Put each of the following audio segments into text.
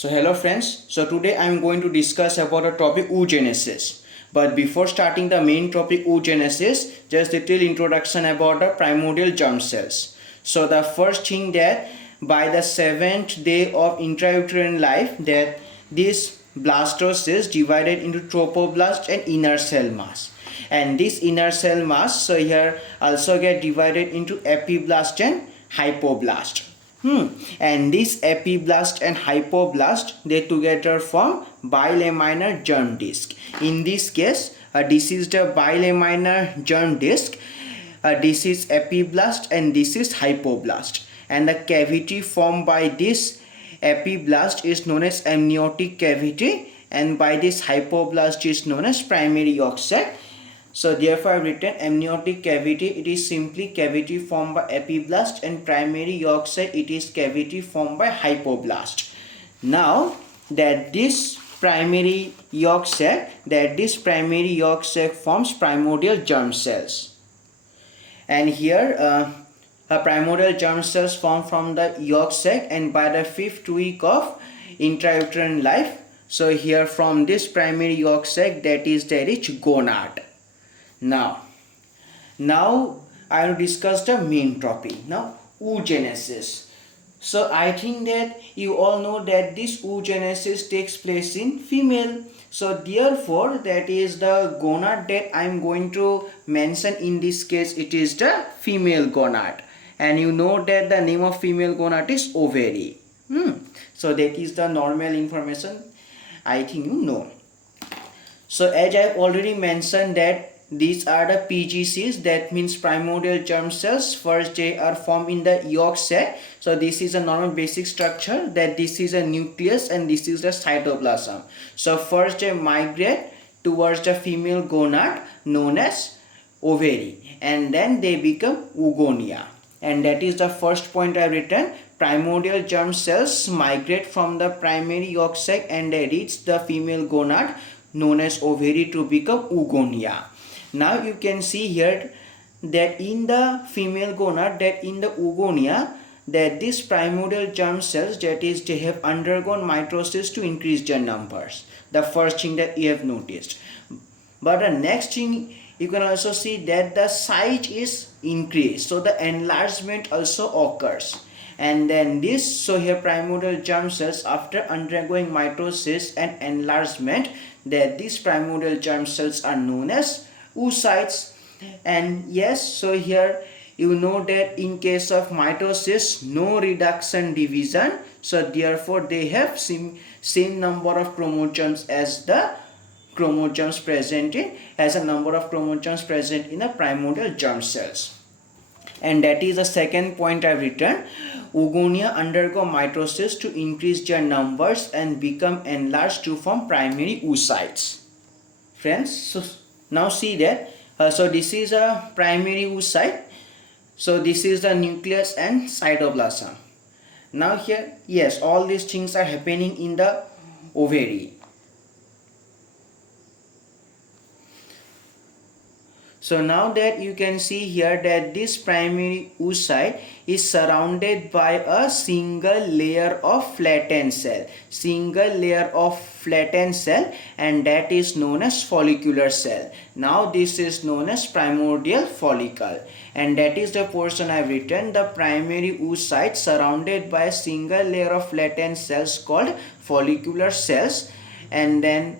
So hello friends, so today I am going to discuss about a topic oogenesis. But before starting the main topic oogenesis, just a little introduction about the primordial germ cells. So the first thing that by the 7th day of intrauterine life that this blastocyst divided into trophoblast and inner cell mass. And this inner cell mass so here also get divided into epiblast and hypoblast. And this epiblast and hypoblast they together form bilaminar germ disc. In this case, this is the bilaminar germ disc. This is epiblast and this is hypoblast. And the cavity formed by this epiblast is known as amniotic cavity, and by this hypoblast is known as primary yolk sac. So therefore I have written amniotic cavity, it is simply cavity formed by epiblast, and primary yolk sac it is cavity formed by hypoblast. Now that this primary yolk sac forms primordial germ cells. And here primordial germ cells form from the yolk sac, and by the 5th week of intrauterine life, so here from this primary yolk sac that is the rich gonad. Now I will discuss the main topic. Now oogenesis. So I think that you all know that this oogenesis takes place in female. So therefore that is the gonad that I am going to mention. In this case it is the female gonad, and you know that the name of female gonad is ovary. So that is the normal information I think you know. So as I have already mentioned that these are the PGCs, that means primordial germ cells. First they are formed in the yolk sac. So this is a normal basic structure, that this is a nucleus and this is the cytoplasm. So first they migrate towards the female gonad known as ovary, and then they become oogonia. And that is the first point I have written. Primordial germ cells migrate from the primary yolk sac and they reach the female gonad known as ovary to become oogonia. Now you can see here that in the female gonad, that in the oogonia, that these primordial germ cells, that is they have undergone mitosis to increase their numbers. The first thing that you have noticed. But the next thing you can also see that the size is increased, so the enlargement also occurs. And then this, so here primordial germ cells after undergoing mitosis and enlargement, that these primordial germ cells are known as oocytes. And yes, so here you know that in case of mitosis no reduction division, so therefore they have same number of chromosomes as the chromosomes present in a number of chromosomes present in the primordial germ cells. And that is the second point I've written. Oogonia undergo mitosis to increase their numbers and become enlarged to form primary oocytes. Friends, so now see that so this is a primary oocyte, so this is the nucleus and cytoplasm. Now here, yes, all these things are happening in the ovary. So now that you can see here that this primary oocyte is surrounded by a single layer of flattened cell, and that is known as follicular cell. Now this is known as primordial follicle, and that is the portion I have written. The primary oocyte surrounded by a single layer of flattened cells called follicular cells, and then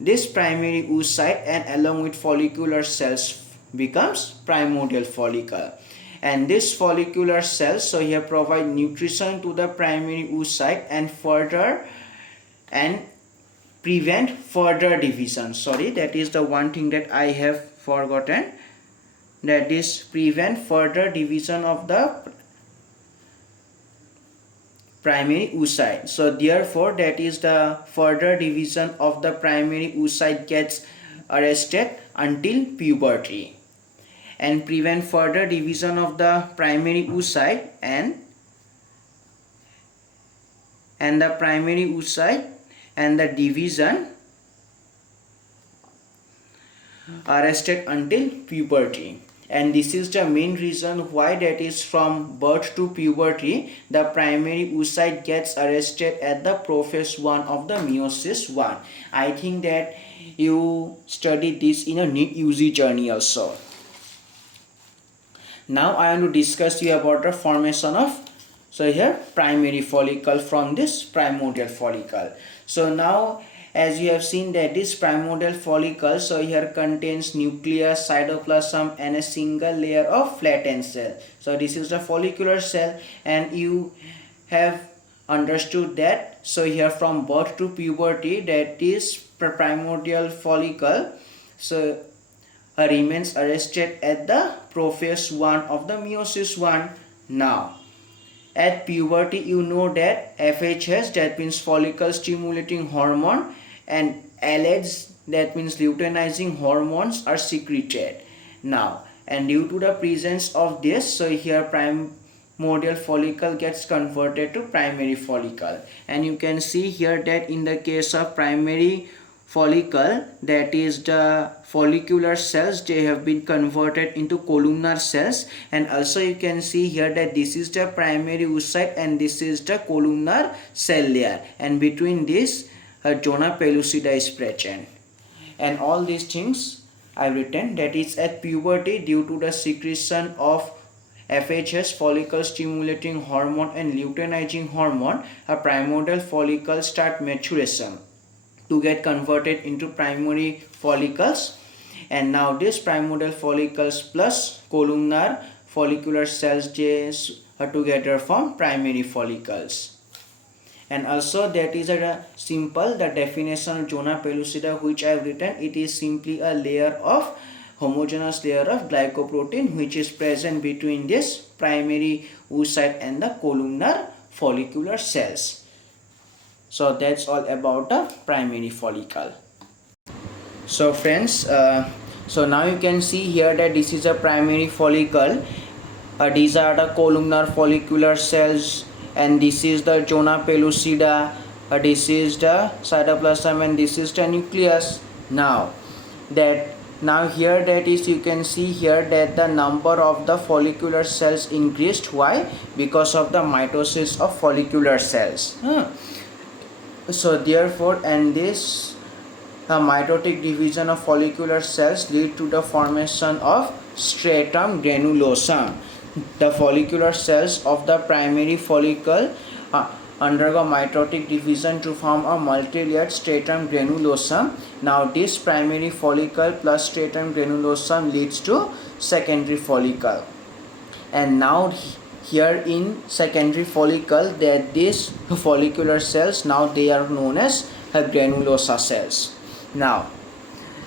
this primary oocyte and along with follicular cells becomes primordial follicle. And this follicular cells so here provide nutrition to the primary oocyte and prevent further division. Sorry, that is the one thing that I have forgotten, that is prevent further division of the primary oocyte. So therefore that is the further division of the primary oocyte gets arrested until puberty, and prevent further division of the primary oocyte and the primary oocyte and the division arrested until puberty. and this is the main reason why, that is from birth to puberty, the primary oocyte gets arrested at the prophase 1 of the meiosis 1. I think that you studied this in a NEET UG journey also. Now I want to discuss you about the formation of, so here, primary follicle from this primordial follicle. So now, as you have seen that this primordial follicle, so here contains nucleus, cytoplasm and a single layer of flattened cell. So this is the follicular cell, and you have understood that, so here from birth to puberty, that is primordial follicle, so remains arrested at the prophase 1 of the meiosis 1. Now at puberty, you know that FHS, that means follicle stimulating hormone, and LH, that means luteinizing hormones, are secreted. Now, and due to the presence of this, so here primordial follicle gets converted to primary follicle. And you can see here that in the case of primary follicle, that is the follicular cells, they have been converted into columnar cells. And also you can see here that this is the primary oocyte and this is the columnar cell layer, and between this zona pellucida is present. And all these things I've written, that is at puberty, due to the secretion of FHS, follicle stimulating hormone, and luteinizing hormone, a primordial follicle start maturation to get converted into primary follicles. And now this primordial follicles plus columnar follicular cells, they together form primary follicles. And also that is a simple, the definition of zona pellucida which I have written, it is simply a layer of homogeneous layer of glycoprotein which is present between this primary oocyte and the columnar follicular cells. So that's all about the primary follicle. So friends, so now you can see here that this is a primary follicle. These are the columnar follicular cells, and this is the zona pellucida. This is the cytoplasm, and this is the nucleus. Now here that is, you can see here that the number of the follicular cells increased. Why? Because of the mitosis of follicular cells. So therefore, and this mitotic division of follicular cells lead to the formation of stratum granulosum. The follicular cells of the primary follicle undergo mitotic division to form a multi-layered stratum granulosum. Now this primary follicle plus stratum granulosum leads to secondary follicle. And now here in secondary follicle, that these follicular cells, now they are known as granulosa cells. Now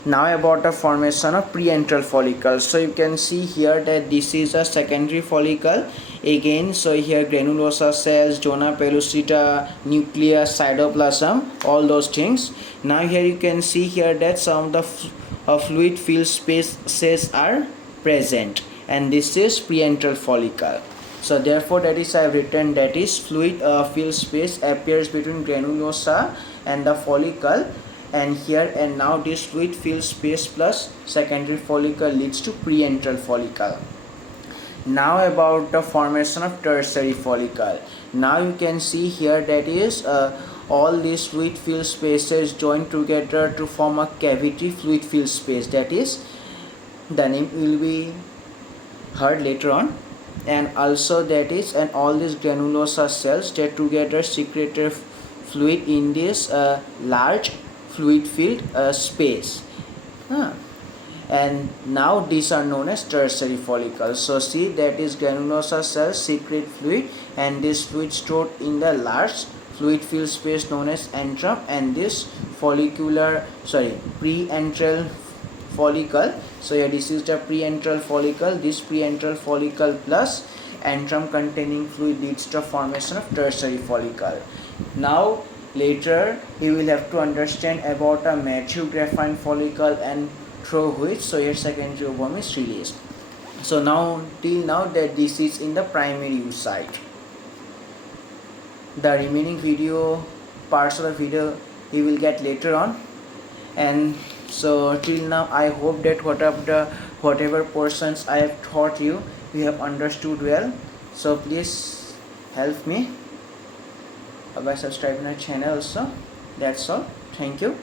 about the formation of preantral follicle. So you can see here that this is a secondary follicle again. So here granulosa cells, zona pellucida, nucleus, cytoplasm, all those things. Now here you can see here that some of the fluid filled spaces are present, and this is preantral follicle. So therefore that is I have written, that is fluid filled space appears between granulosa and the follicle, and here and now this fluid filled space plus secondary follicle leads to preantral follicle. Now about the formation of tertiary follicle. Now you can see here that is all these fluid filled spaces join together to form a cavity fluid filled space, that is the name will be heard later on. And also that is, and all these granulosa cells, they together secreted fluid in this large fluid filled space. And now these are known as tertiary follicles. So see, that is granulosa cells secrete fluid, and this fluid stored in the large fluid filled space known as antrum, and this preantral follicle. So here this is the preantral follicle. This preantral follicle plus antrum containing fluid leads to formation of tertiary follicle. Now later you will have to understand about a mature graphene follicle and through which, so here secondary ovum is released. So now till now that this is in the primary oocyte. The remaining video parts of the video you will get later on. And so till now I hope that whatever the whatever portions I have taught you, you have understood well. So please help me by subscribing our channel also. That's all. Thank you.